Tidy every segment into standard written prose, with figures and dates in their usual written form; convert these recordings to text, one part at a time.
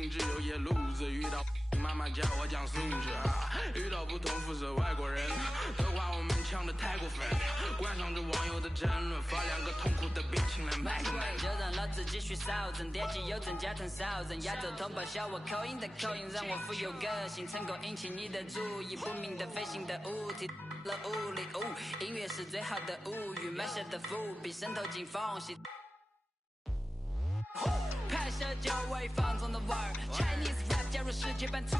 心只有夜路子，遇到妈妈教我讲素质遇到不同肤色外国人都夸我们呛得太过分，观赏着网友的争论，发两个痛苦的表情来卖个卖。就让老子继续扫整，点击右转加团扫人，亚洲同胞笑我口音的口音，让我富有个性，成功引起你的注意，不明的飞行的物体了物理音乐是最好的物语，埋下的伏笔渗透进缝隙。拍摄久违放纵的味儿 ，Chinese rap 加入世界版图。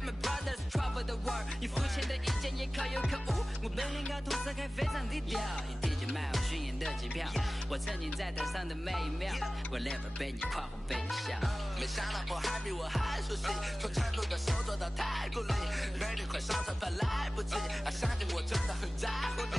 My brothers travel the world， 你肤浅的意见也可有可无。我本领高，涂色还非常低调。以地球卖我巡演的机票，我曾经在台上的每一秒，我 never 被你夸红被你笑。没想到我还比我还熟悉，从成都的手做到太古里，美女快上车怕来不及，相信我真的很在乎你。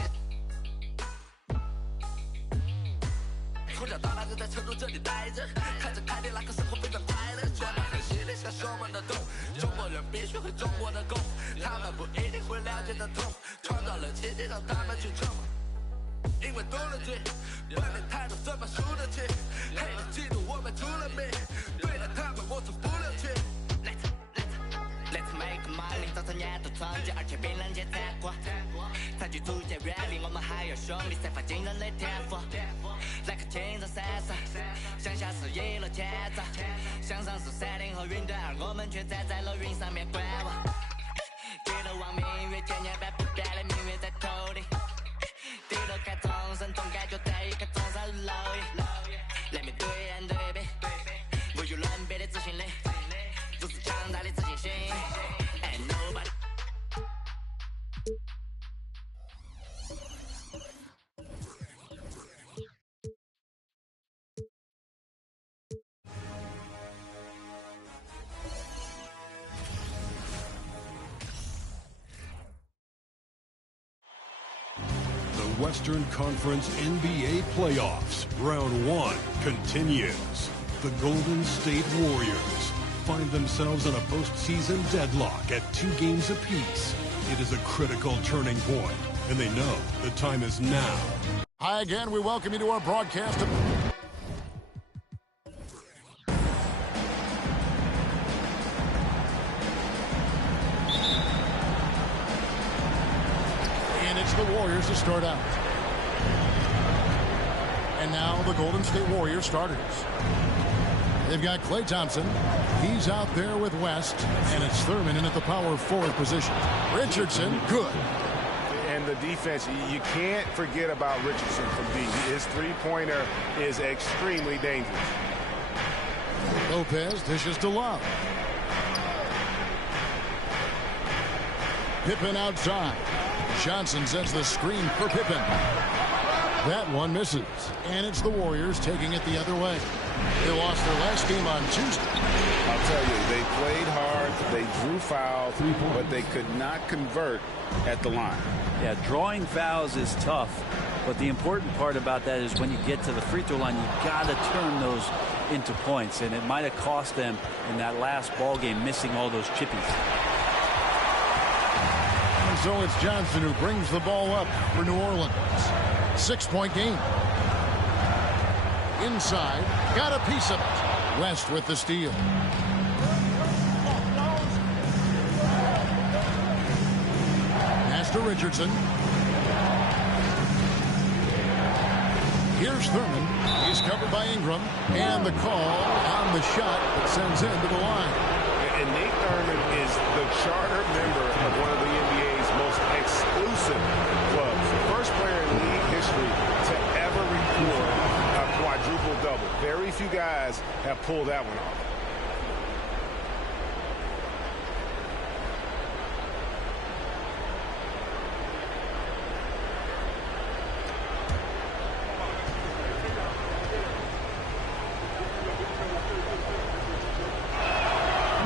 从小到大就在成都这里待着，看着凯迪拉克生活非常快乐，全班很犀利，享受我们的痛。中国人必须会中国的功，他们不一定会了解的痛，创造了奇迹让他们去冲。因为懂了剧，本领态度怎么输得起？黑人嫉妒我们出了名，对待他们我从不留情。Let's make money， 早餐年度创建，而且比人间残酷。残局逐渐远离，我们还有兄弟散发惊人的天赋。来个青藏闪闪，向下是一路前走，向上是山顶和云端，而我们却站在了云上面观望。低头望明月，千年般不变的明月在头顶。低头看众生，总感觉在一个中山楼宇。两面对岸对比，无与伦比的自信力，如此强大的自信心。Ain't nobody。Western Conference NBA Playoffs. Round 1 continues. The Golden State Warriors find themselves in a postseason deadlock at 2 games apiece. It is a critical turning point, and they know the time is now. Hi again. We welcome you to our broadcast. And it's the Warriors to start out. And now the Golden State Warriors starters. They've got Klay Thompson. He's out there with West. And it's Thurman in at the power forward position. Richardson, good. And the defense, you can't forget about Richardson from D. His three-pointer is extremely dangerous. Lopez dishes to Love. Pippen outside. Johnson sets the screen for Pippen. That one misses. And it's the Warriors taking it the other way. They lost their last game on Tuesday. I'll tell you, they played hard, they drew fouls, but they could not convert at the line. Yeah, drawing fouls is tough, but the important part about that is when you get to the free throw line, you got to turn those into points, and it might have cost them in that last ball game missing all those chippies. And so it's Johnson who brings the ball up for New Orleans. 6-point game. Inside, got a piece of it. West with the steal. Pass to Richardson. Here's Thurman. He's covered by Ingram. And the call on the shot that sends him to the line. And Nate Thurman is the charter member of one of the NBA's most exclusive clubs. First player in league history to ever record a quadruple-double. Very few guys have pulled that one off.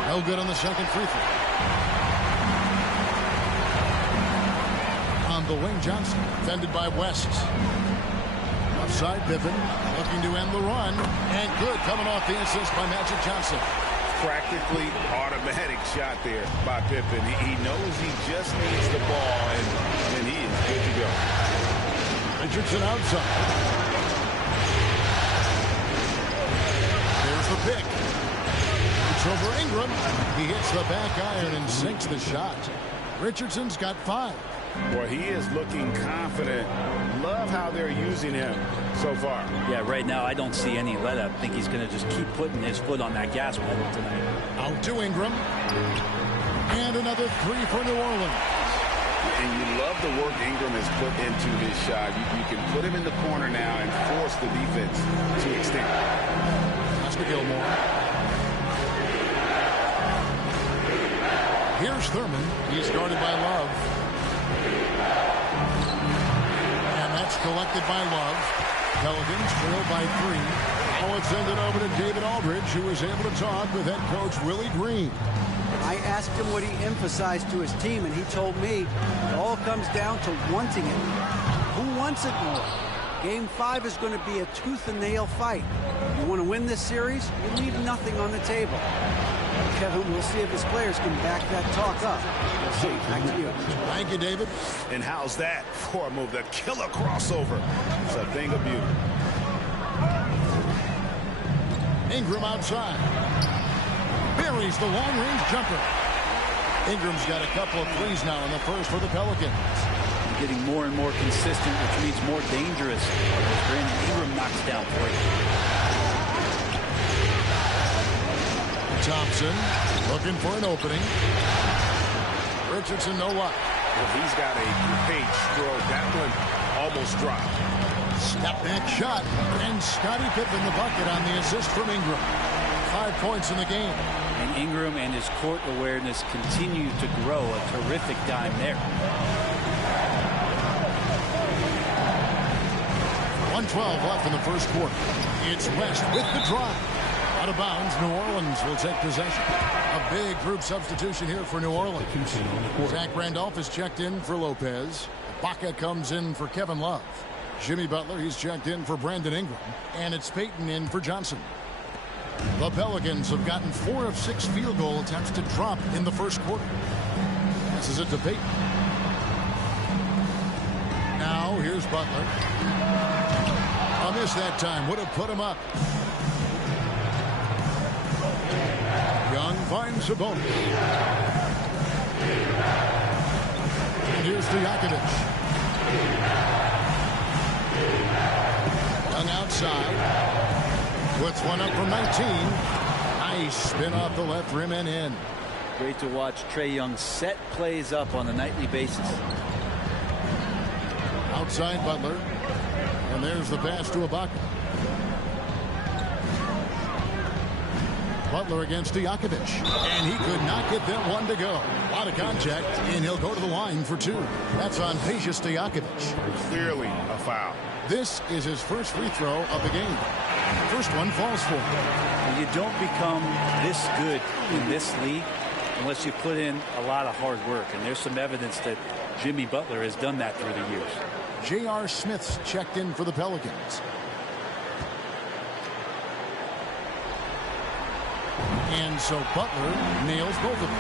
No good on the second free throw. On the wing, Johnson, defended by West. Offside, Pippen, looking to end the run. And good, coming off the assist by Magic Johnson. Practically automatic shot there by Pippen. He knows he just needs the ball, and he is good to go. Richardson outside. There's the pick. over Ingram. He hits the back iron and sinks the shot. Richardson's got 5. Well, he is looking confident. Love how they're using him so far. Yeah, right now I don't see any let up. I think he's going to just keep putting his foot on that gas pedal tonight. Out to Ingram. And another 3 for New Orleans. And you love the work Ingram has put into this shot. You can put him in the corner now and force the defense to extend. That's to Gilmore. Here's Thurman. He's guarded by Love. And that's collected by Love. Pelicans trail by 3. Now it's send it over to David Aldridge, who was able to talk with head coach Willie Green. I asked him what he emphasized to his team, and he told me it all comes down to wanting it. Who wants it more? Game 5 is going to be a tooth-and-nail fight. You want to win this series, you leave nothing on the table. Kevin, we'll see if his players can back that talk up. We'll see. Back to you. Thank you, David. And how's that for a move? The killer crossover. It's a thing of beauty. Ingram outside. Buries the long-range jumper. Ingram's got a couple of threes now in the first for the Pelicans. Getting more and more consistent, which means more dangerous. As Brandon Ingram knocks down 3. Thompson looking for an opening. Richardson, no luck. Well, he's got a great stroke. That one almost dropped. Step back shot. And Scottie Pippen the bucket on the assist from Ingram. 5 points in the game. And Ingram and his court awareness continue to grow. A terrific dime there. 1:12 left in the first quarter. It's West with the drive. Out of bounds, New Orleans will take possession. A big group substitution here for New Orleans. Zach Randolph is checked in for Lopez. Baca comes in for Kevin Love. Jimmy Butler, he's checked in for Brandon Ingram. And it's Payton in for Johnson. The Pelicans have gotten 4 of 6 field goal attempts to drop in the first quarter. Passes it to Payton. Now here's Butler. A miss that time. Would have put him up. Young finds Sabonis. And here's Stojakovic. Young outside. Puts one up from 19. Nice spin off the left rim and in. Great to watch Trae Young set plays up on a nightly basis. Outside Butler. And there's the pass to Ibaka. Butler against Stojakovic. And he could not get that one to go. A lot of contact, and he'll go to the line for 2. That's on Peja Stojakovic. Clearly a foul. This is his first free throw of the game. First one falls for him. You don't become this good in this league unless you put in a lot of hard work. And there's some evidence that Jimmy Butler has done that through the years. J.R. Smith's checked in for the Pelicans. And so Butler nails both of them.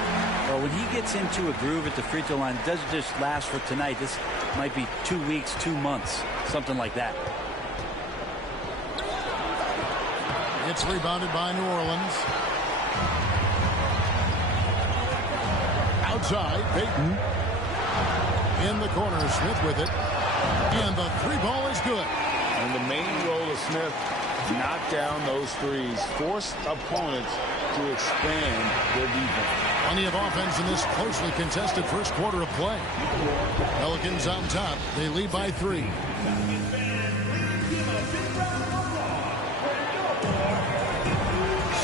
Well, when he gets into a groove at the free throw line, it doesn't just last for tonight. This might be 2 weeks, 2 months, something like that. It's rebounded by New Orleans. Outside, Payton. In the corner, Smith with it. And the 3-ball is good. And the main role of Smith, knock down those threes, force opponents to expand their defense. Plenty of offense in this closely contested first quarter of play. Pelicans on top. They lead by 3.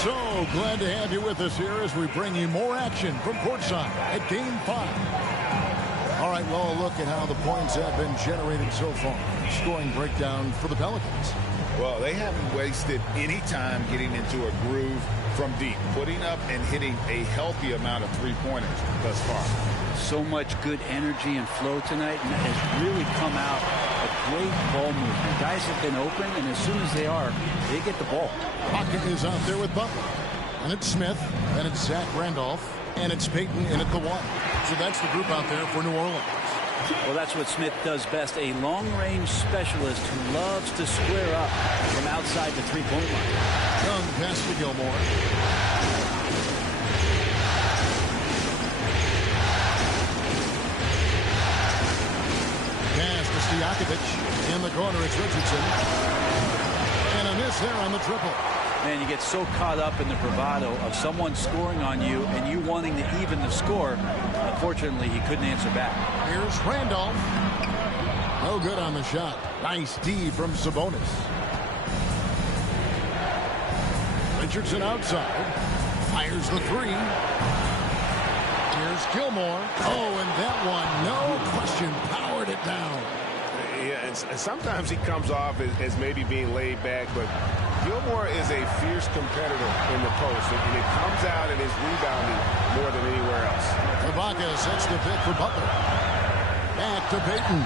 So glad to have you with us here as we bring you more action from courtside at Game 5. All right, well, look at how the points have been generated so far. Scoring breakdown for the Pelicans. Well, they haven't wasted any time getting into a groove from deep, putting up and hitting a healthy amount of three-pointers thus far. So much good energy and flow tonight, and that has really come out a great ball movement. Guys have been open, and as soon as they are, they get the ball. Pocket is out there with Butler. And it's Smith, and it's Zach Randolph, and it's Payton in at the 1. So that's the group out there for New Orleans. Well, that's what Smith does best, a long-range specialist who loves to square up from outside the three-point line. Young pass to Gilmore. corner, it's Richardson. And a miss there on the triple. Man, you get so caught up in the bravado of someone scoring on you and you wanting to even the score. Unfortunately, he couldn't answer back. Here's Randolph. No good on the shot. Nice D from Sabonis. Richardson outside. Fires the three. Here's Gilmore. Oh, and that one, no question, powered it down. Yeah, and sometimes he comes off as maybe being laid back, but Gilmore is a fierce competitor in the post, and it comes out in his rebounding more than anywhere else. Ibaka sets the pick for Butler. Back to Payton.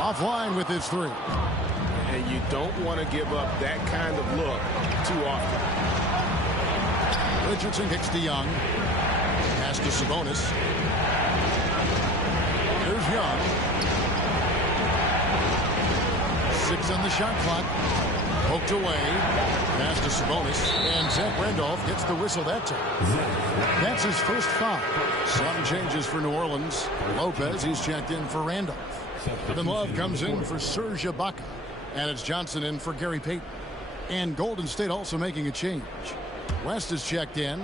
Offline with his three. And you don't want to give up that kind of look too often. Richardson kicks to Young. Pass to Sabonis. Here's Young. 6 on the shot clock. Poked away. Pass to Sabonis. And Zach Randolph gets the whistle that time. That's his first foul. Some changes for New Orleans. Lopez, he's checked in for Randolph. Then Love comes in for Serge Ibaka. And it's Johnson in for Gary Payton. And Golden State also making a change. West is checked in.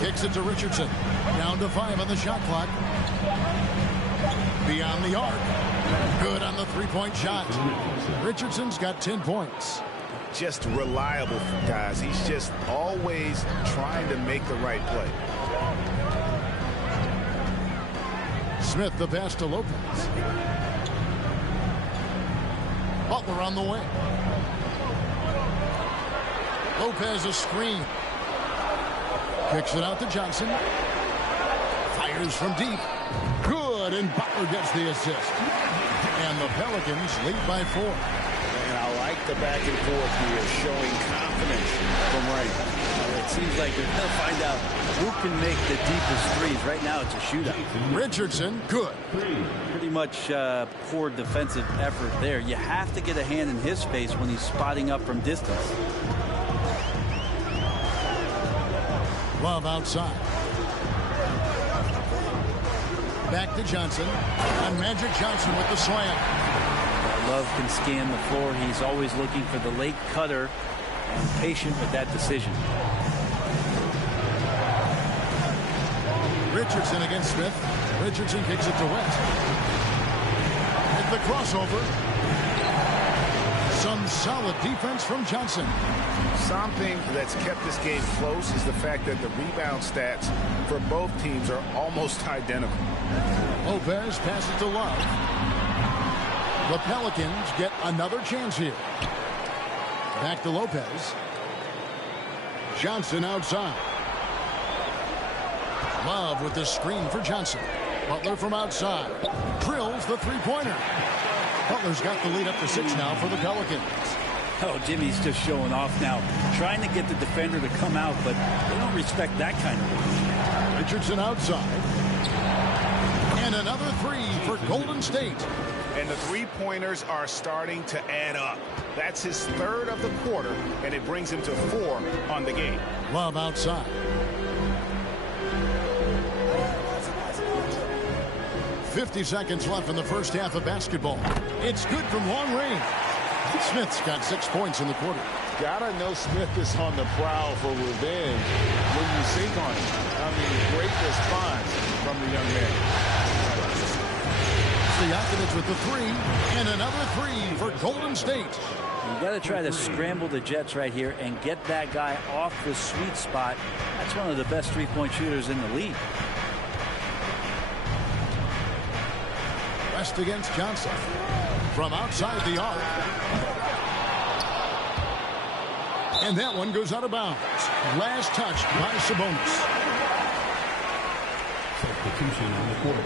Kicks it to Richardson. Down to 5 on the shot clock. Beyond the arc. Good on the three-point shot. Richardson's got 10 points. Just reliable, guys. He's just always trying to make the right play. Smith the pass to Lopez. Butler on the wing. Lopez a screen. Kicks it out to Johnson. Fires from deep. Good, and Butler gets the assist. And the Pelicans lead by 4. And I like the back and forth here, showing confidence from right. It seems like they're going to find out who can make the deepest threes. Right now, it's a shootout. Richardson, good. Pretty much poor defensive effort there. You have to get a hand in his face when he's spotting up from distance. Love outside. Back to Johnson. And Magic Johnson with the slam. Love can scan the floor. He's always looking for the late cutter and patient with that decision. Richardson against Smith. Richardson kicks it to West. At the crossover. Some solid defense from Johnson. Something that's kept this game close is the fact that the rebound stats for both teams are almost identical. Lopez passes to Love. The Pelicans get another chance here. Back to Lopez. Johnson outside. Love with the screen for Johnson. Butler from outside. Drills the three-pointer. Butler's got the lead up to 6 now for the Pelicans. Oh, Jimmy's just showing off now. Trying to get the defender to come out, but they don't respect that kind of move. Richardson outside. And another three for Golden State. And the three-pointers are starting to add up. That's his 3rd of the quarter, and it brings him to 4 on the game. Love outside. .50 seconds left in the first half of basketball. It's good from long range. Smith's got 6 points in the quarter. Gotta know Smith is on the prowl for revenge when you sink on him. I mean, great response from the young man. Stojakovic with the three, and another three for Golden State. You got to try to scramble the Jets right here and get that guy off the sweet spot. That's one of the best three-point shooters in the league. West against Johnson. From outside the arc. And that one goes out of bounds. Last touched by Sabonis. Substitution on the court.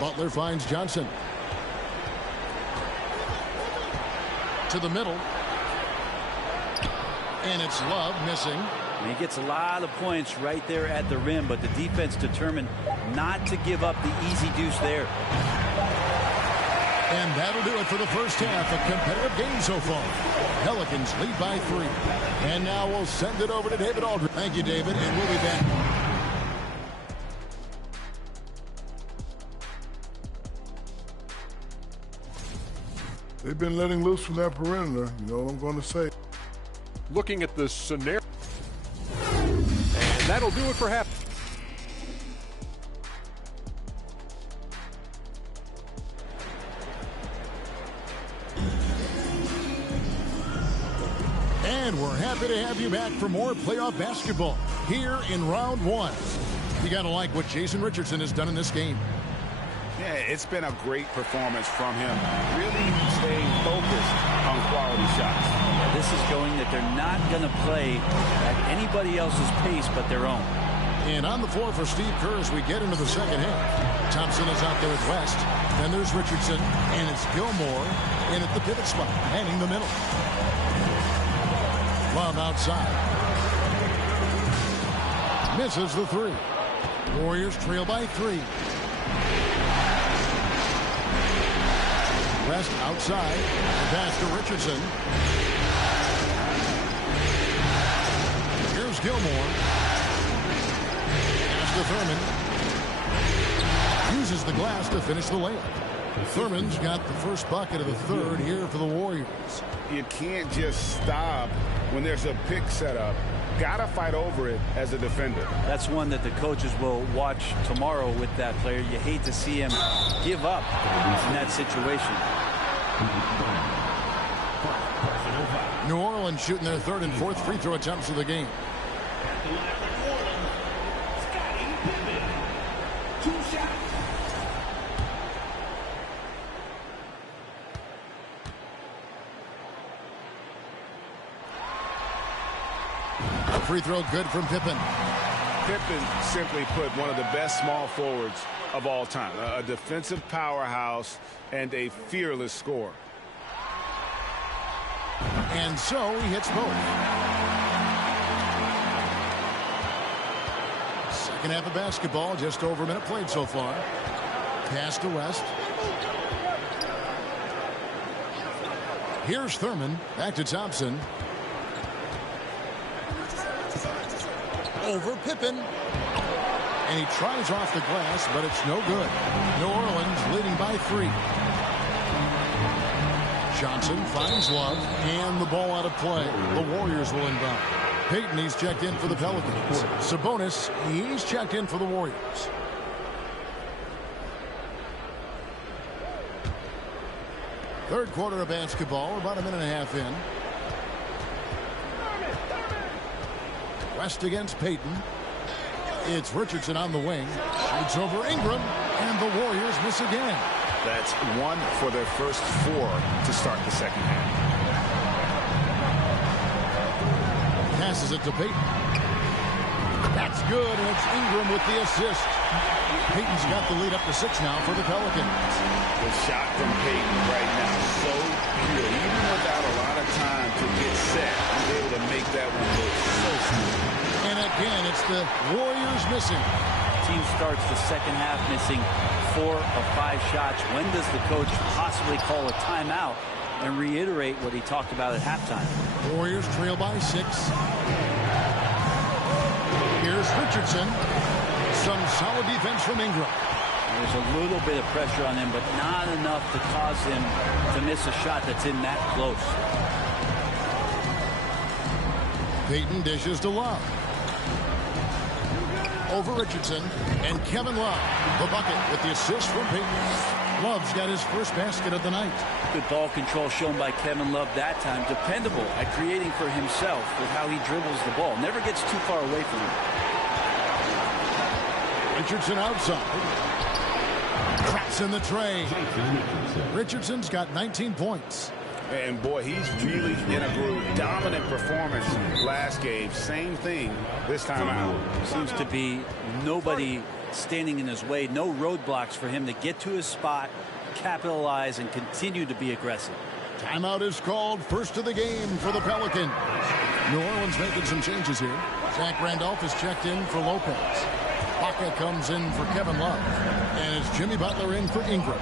Butler finds Johnson. To the middle. And it's Love missing. And he gets a lot of points right there at the rim, but the defense determined not to give up the easy deuce there. And that'll do it for the first half. A competitive game so far. Pelicans lead by 3. And now we'll send it over to David Aldridge. Thank you, David, and we'll be back. They've been letting loose from that perimeter. You know what I'm going to say. Looking at the scenario. And that'll do it for half. And we're happy to have you back for more playoff basketball here in round 1. You got to like what Jason Richardson has done in this game. Yeah, it's been a great performance from him. Really staying focused on quality shots. Yeah, this is showing that they're not going to play at anybody else's pace but their own. And on the floor for Steve Kerr as we get into the second half. Thompson is out there with West. Then there's Richardson, and it's Gilmore in at the pivot spot, manning the middle. Love outside. Misses the 3. Warriors trail by 3. West outside. The pass to Richardson. Here's Gilmore. Pass to Thurman. Uses the glass to finish the layup. Thurman's got the first bucket of the third here for the Warriors. You can't just stop when there's a pick set up. Gotta fight over it as a defender. That's one that the coaches will watch tomorrow with that player. You hate to see him give up in that situation. New Orleans shooting their third and fourth free throw attempts of the game. Free throw good from Pippen. Pippen simply put one of the best small forwards of all time. A defensive powerhouse and a fearless scorer. And so he hits both. Second half of basketball, just over a minute played so far. Pass to West. Here's Thurman. Back to Thompson. Over Pippen. And he tries off the glass, but it's no good. New Orleans leading by 3. Johnson finds Love, and the ball out of play. The Warriors will inbound. Payton, he's checked in for the Pelicans. Sabonis, he's checked in for the Warriors. Third quarter of basketball, about a minute and a half in. West against Payton. It's Richardson on the wing. Shoots over Ingram, and the Warriors miss again. That's 1 for their first 4 to start the second half. Passes it to Payton. That's good, and it's Ingram with the assist. Payton's got the lead up to 6 now for the Pelicans. The shot from Payton right now so pure. Even without a lot of time to get set, he's able to make that one look so smooth. And again, it's the Warriors missing. Team starts the second half missing 4 of 5 shots. When does the coach possibly call a timeout and reiterate what he talked about at halftime? Warriors trail by 6. Here's Richardson. Some solid defense from Ingram. There's a little bit of pressure on him, but not enough to cause him to miss a shot that's in that close. Payton dishes to Love. Over Richardson, and Kevin Love, the bucket with the assist from Payton. Love's got his first basket of the night. Good ball control shown by Kevin Love that time. Dependable at creating for himself with how he dribbles the ball. Never gets too far away from him. Richardson outside. Cracks in the tray. Richardson's got 19 points. And boy, he's really in a groove. Dominant performance last game. Same thing this time out. Seems to be nobody standing in his way. No roadblocks for him to get to his spot, capitalize, and continue to be aggressive. Timeout is called. First of the game for the Pelicans. New Orleans making some changes here. Zach Randolph is checked in for Lopez. Baca comes in for Kevin Love. And it's Jimmy Butler in for Ingram.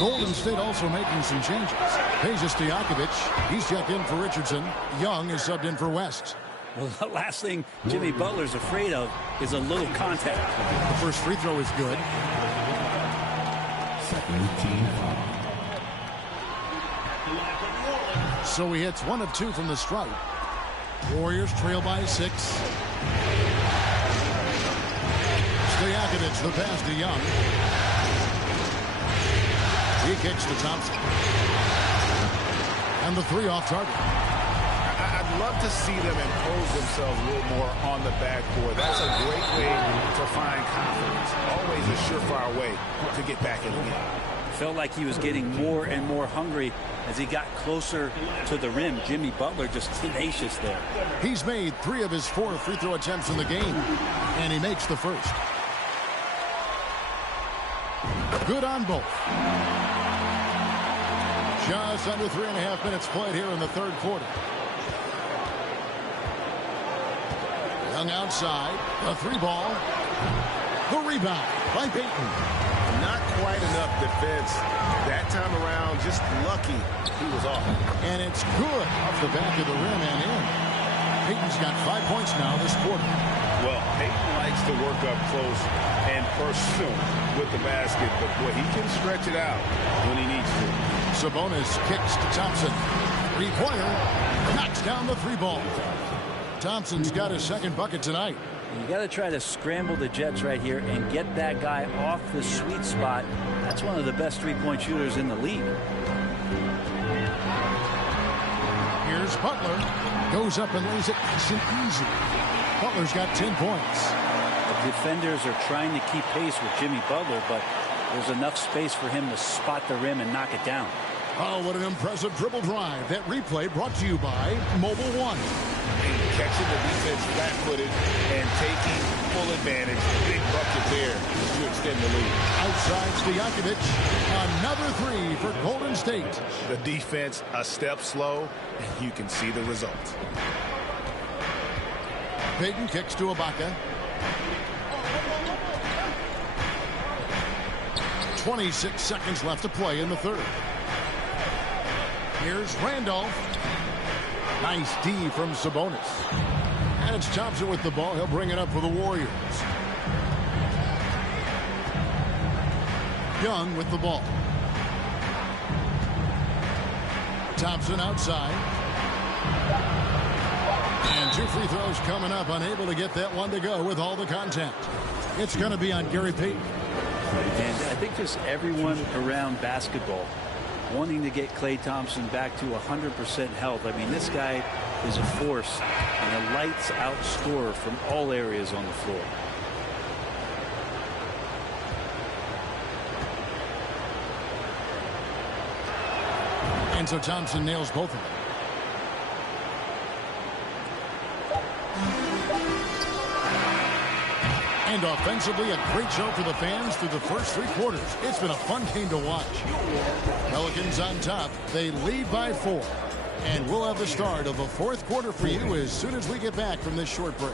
Golden State also making some changes. Peja Stojakovic, he's checked in for Richardson. Young is subbed in for West. Well, the last thing Jimmy Butler's afraid of is a little contact. The first free throw is good. So he hits 1 of 2 from the stripe. Warriors trail by 6. Stojakovic, the pass to Young. He kicks to Thompson. And the 3 off target. I'd love to see them impose themselves a little more on the backboard. That's a great way to find confidence. Always a surefire way to get back in the game. Felt like he was getting more and more hungry as he got closer to the rim. Jimmy Butler just tenacious there. He's made 3 of his 4 free throw attempts in the game, and he makes the first. Good on both. Just under 3.5 minutes played here in the third quarter. Young outside, the 3 ball. The rebound by Payton. Not quite enough defense that time around. Just lucky he was off. And it's good off the back of the rim and in. Payton's got 5 points now this quarter. Well, Payton likes to work up close and pursue with the basket, but boy, he can stretch it out when he needs to. Sabonis kicks to Thompson. 3-pointer, knocks down the 3 ball. Thompson's got his second bucket tonight. You got to try to scramble the Jets right here and get that guy off the sweet spot. That's one of the best 3-point shooters in the league. Here's Butler. Goes up and lays it nice and easy. Butler's got 10 points. The defenders are trying to keep pace with Jimmy Butler, but there's enough space for him to spot the rim and knock it down. Oh, what an impressive dribble drive. That replay brought to you by Mobile One. Catching the defense flat-footed and taking full advantage. Big bucket there to extend the lead. Outside Stojakovic. Another 3 for Golden State. The defense a step slow, and you can see the results. Payton kicks to Ibaka. 26 seconds left to play in the third. Here's Randolph. Nice D from Sabonis. And it's Thompson with the ball. He'll bring it up for the Warriors. Young with the ball. Thompson outside. And 2 free throws coming up. Unable to get that one to go with all the contact. It's going to be on Gary Payton. And I think just everyone around basketball wanting to get Klay Thompson back to 100% health. I mean, this guy is a force and a lights-out scorer from all areas on the floor. And so Thompson nails both of them. And offensively, a great show for the fans through the first 3 quarters. It's been a fun game to watch. Pelicans on top. They lead by 4. And we'll have the start of the fourth quarter for you as soon as we get back from this short break.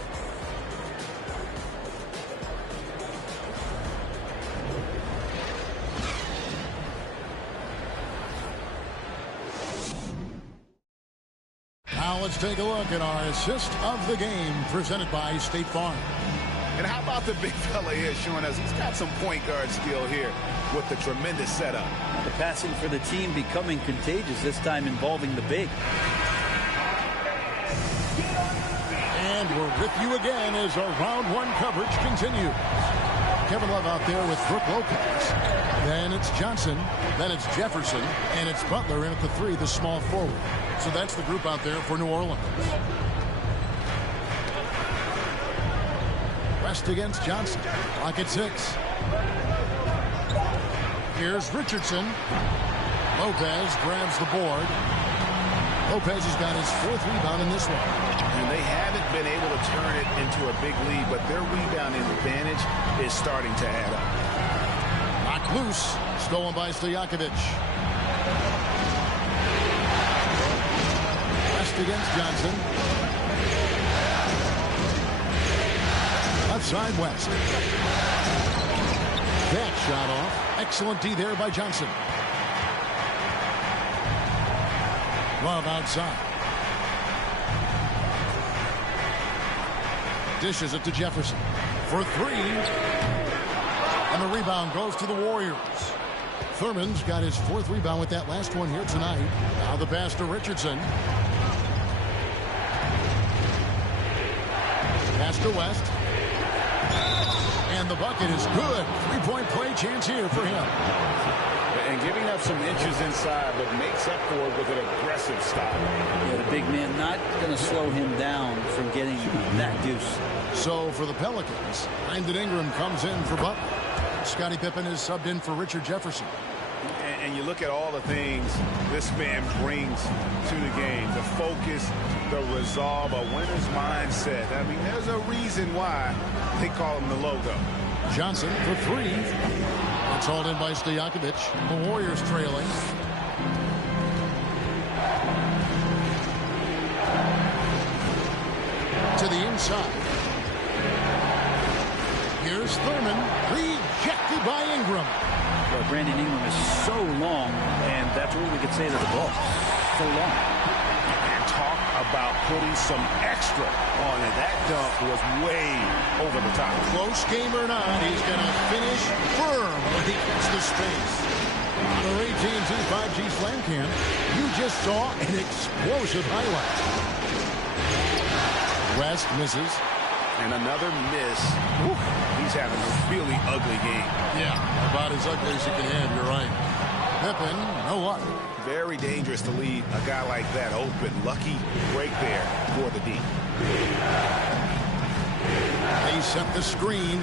Now let's take a look at our assist of the game presented by State Farm. And how about the big fella here showing us he's got some point guard skill here with the tremendous setup. The passing for the team becoming contagious, this time involving the big. And we're with you again as our round 1 coverage continues. Kevin Love out there with Brook Lopez. Then it's Johnson. Then it's Jefferson. And it's Butler in at the 3, the small forward. So that's the group out there for New Orleans. West against Johnson. Clock at 6. Here's Richardson. Lopez grabs the board. Lopez has got his 4th rebound in this one. And they haven't been able to turn it into a big lead, but their rebounding advantage is starting to add up. Knocked loose. Stolen by Stojakovic. West against Johnson. side West. That shot off. Excellent D there by Johnson. Love outside. Dishes it to Jefferson for three. And the rebound goes to the Warriors. Thurman's got his 4th rebound with that last one here tonight. Now the pass to Richardson. Pass to West. And the bucket is good. 3-point play chance here for him. And giving up some inches inside, but makes up for it with an aggressive style. Yeah, the big man not going to slow him down from getting that deuce. So for the Pelicans, Brandon Ingram comes in for Butler. Scottie Pippen is subbed in for Richard Jefferson. And you look at all the things this man brings to the game. The focus, the resolve, a winner's mindset. I mean, there's a reason why they call him the logo. Johnson for three. It's hauled in by Stojakovic. The Warriors trailing. To the inside. Here's Thurman. Rejected by Ingram. Well, Brandon Ingram is so long, and that's what we could say to the ball. So long. And talk about putting some extra on it. That dunk was way over the top. Close game or not, he's going to finish firm when he gets the space. On our AT&T 5G Slam Cam, you just saw an explosive highlight. West misses. And another miss. Whew. He's having a really ugly game. Yeah, about as ugly as you can have, you're right. Pippen, no luck. Very dangerous to leave a guy like that open. Lucky break there for the D. They set the screen.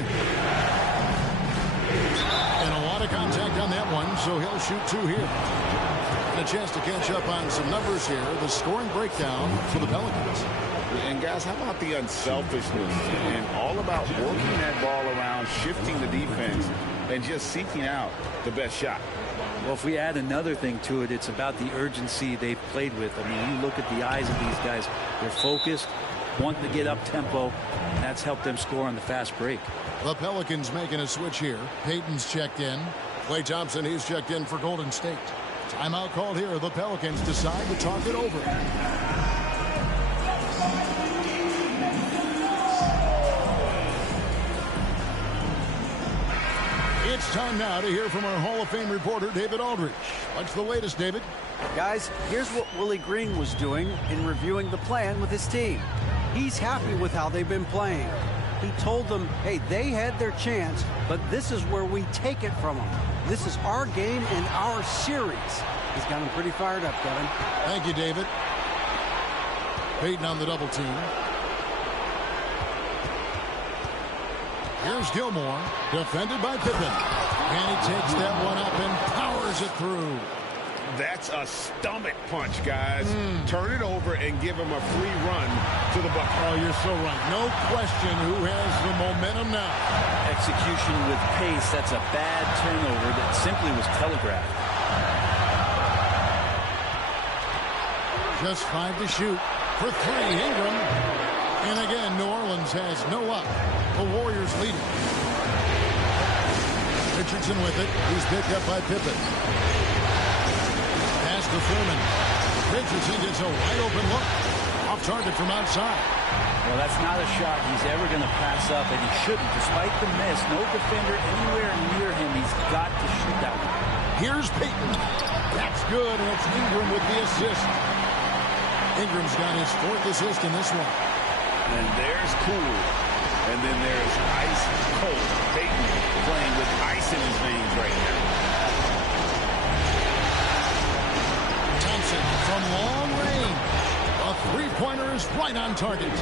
And a lot of contact on that one, so he'll shoot two here. And a chance to catch up on some numbers here. The scoring breakdown for the Pelicans. And guys, how about the unselfishness and all about working that ball around, shifting the defense, and just seeking out the best shot? Well, if we add another thing to it, it's about the urgency they've played with. I mean, you look at the eyes of these guys. They're focused, wanting to get up tempo, and that's helped them score on the fast break. The Pelicans making a switch here. Payton's checked in. Klay Thompson, he's checked in for Golden State. Timeout called here. The Pelicans decide to talk it over. It's time now to hear from our Hall of Fame reporter, David Aldridge. What's the latest, David? Guys, here's what Willie Green was doing in reviewing the plan with his team. He's happy with how they've been playing. He told them, hey, they had their chance, but this is where we take it from them. This is our game and our series. He's got them pretty fired up, Kevin. Thank you, David. Payton on the double team. Here's Gilmore, defended by Pippen. And he takes that one up and powers it through. That's a stomach punch, guys. Turn it over and give him a free run to the bucket. Oh, you're so right. No question who has the momentum now. Execution with pace, that's a bad turnover that simply was telegraphed. Just 5 to shoot. For three, Ingram. And again, New Orleans has no luck. The Warriors leading. Richardson with it. He's picked up by Pippen. Pass to Thurman. Richardson gets a wide open look. Off target from outside. Well, that's not a shot he's ever going to pass up, and he shouldn't. Despite the miss, no defender anywhere near him. He's got to shoot that one. Here's Payton. That's good, and it's Ingram with the assist. Ingram's got his 4th assist in this one. And there's cool. And then there's ice cold. Payton playing with ice in his veins right now. Thompson from long range. A three-pointer is right on target.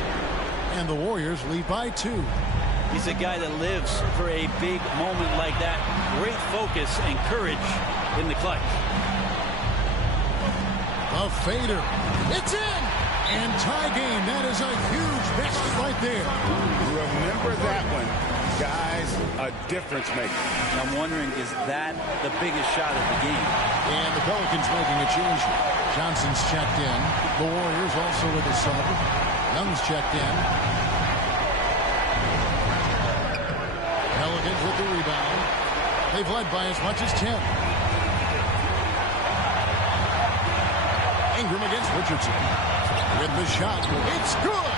And the Warriors lead by 2. He's a guy that lives for a big moment like that. Great focus and courage in the clutch. A fader. It's in! And tie game. That is a huge basket right there. Remember that one. Guys, a difference maker. I'm wondering, is that the biggest shot of the game? And the Pelicans making a change. Johnson's checked in. The Warriors also with a sub. Young's checked in. Pelicans with the rebound. They've led by as much as 10. Ingram against Richardson. With the shot. It's good.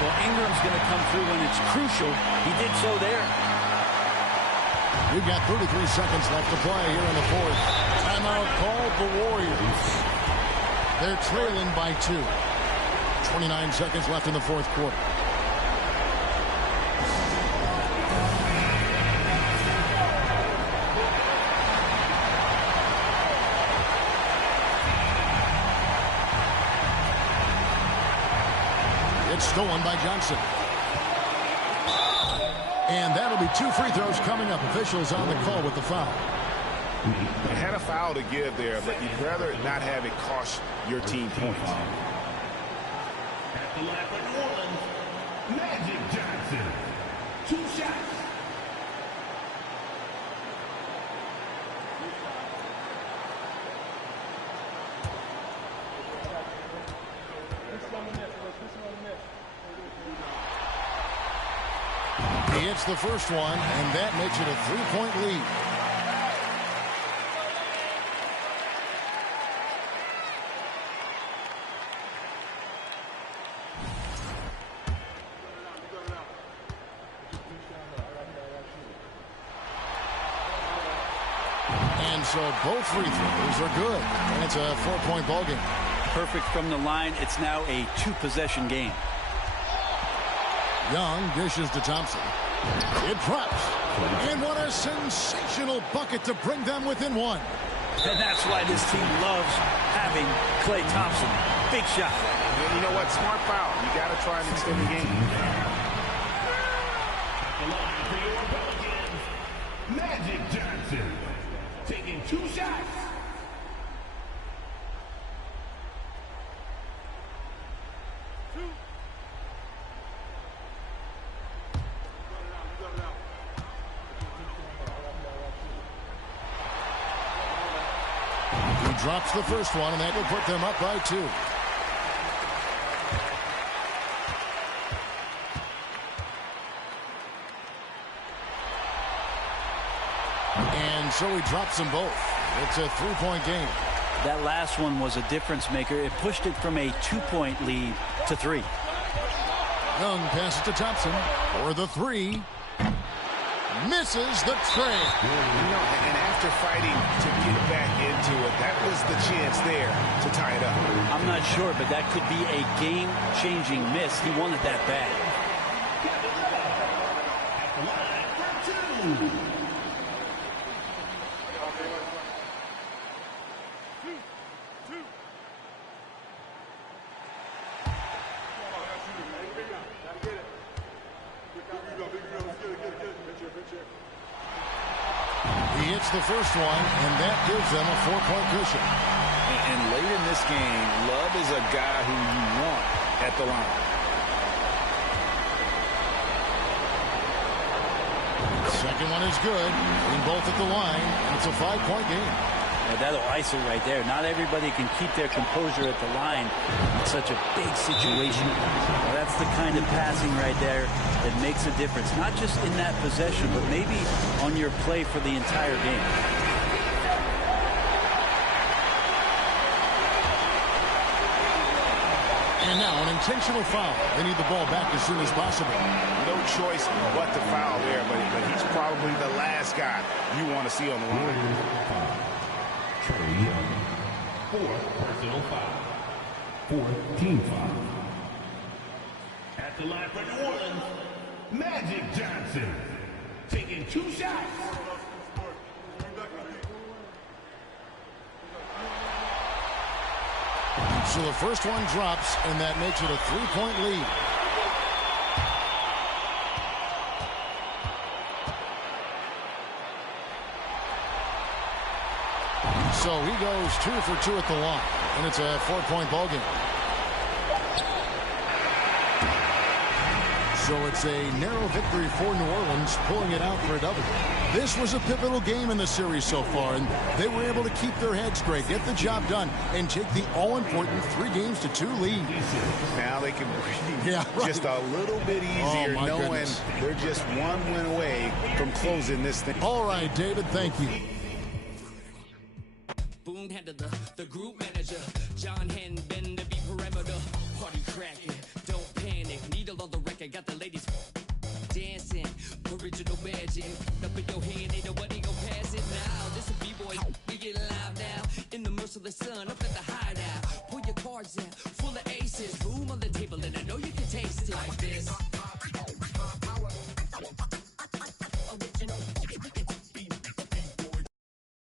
Well, Ingram's going to come through when it's crucial. He did so there. We've got 33 seconds left to play here in the fourth. Timeout called the Warriors. They're trailing by 2. 29 seconds left in the fourth quarter. It's stolen by Johnson. And that'll be 2 free throws coming up. Officials on the call with the foul. They had a foul to give there, but you'd rather not have it cost your team points. At the line for New Orleans, Magic Johnson. 2 shots. He hits the first one, and that makes it a 3-point lead. And so both free throws are good, and it's a 4-point ball game. Perfect from the line. It's now a 2-possession game. Young dishes to Thompson. It drops. And what a sensational bucket to bring them within 1. And that's why this team loves having Klay Thompson. Big shot. You know what? Smart foul. You got to try and extend the game. The line for your Pelicans, Magic Johnson. Taking 2 shots. He drops the first one, and that will put them up by 2. And so he drops them both. It's a 3-point game. That last one was a difference maker. It pushed it from a 2-point lead to 3. Young passes to Thompson for the 3. Misses the trade. You know, and after fighting to get back into it, that was the chance there to tie it up. I'm not sure, but that could be a game-changing miss. He wanted that bad. At the line for 2. He hits the first one, and that gives them a 4-point cushion. And late in this game, Love is a guy who you want at the line. Second one is good. In both at the line, and it's a 5-point game. That'll ice it right there. Not everybody can keep their composure at the line in such a big situation. Well, that's the kind of passing right there that makes a difference. Not just in that possession, but maybe on your play for the entire game. And now an intentional foul. They need the ball back as soon as possible. No choice but to foul there, but he's probably the last guy you want to see on the line. Trey Young, 4th personal foul. 4th team foul. At the line for New Orleans, Magic Johnson. Taking 2 shots. So the first one drops, and that makes it a 3-point lead. So he goes 2 for 2 at the line, and it's a 4-point ball game. So it's a narrow victory for New Orleans, pulling it out for a double. This was a pivotal game in the series so far, and they were able to keep their heads straight, get the job done, and take the all-important 3-2 lead. Now they can breathe just a little bit easier, knowing they're just one win away from closing this thing. All right, David, thank you. Boom handed the group manager. John Hen bend to be perimeter. Party cracking, don't panic. Needle on the record, got the ladies dancing. Original magic.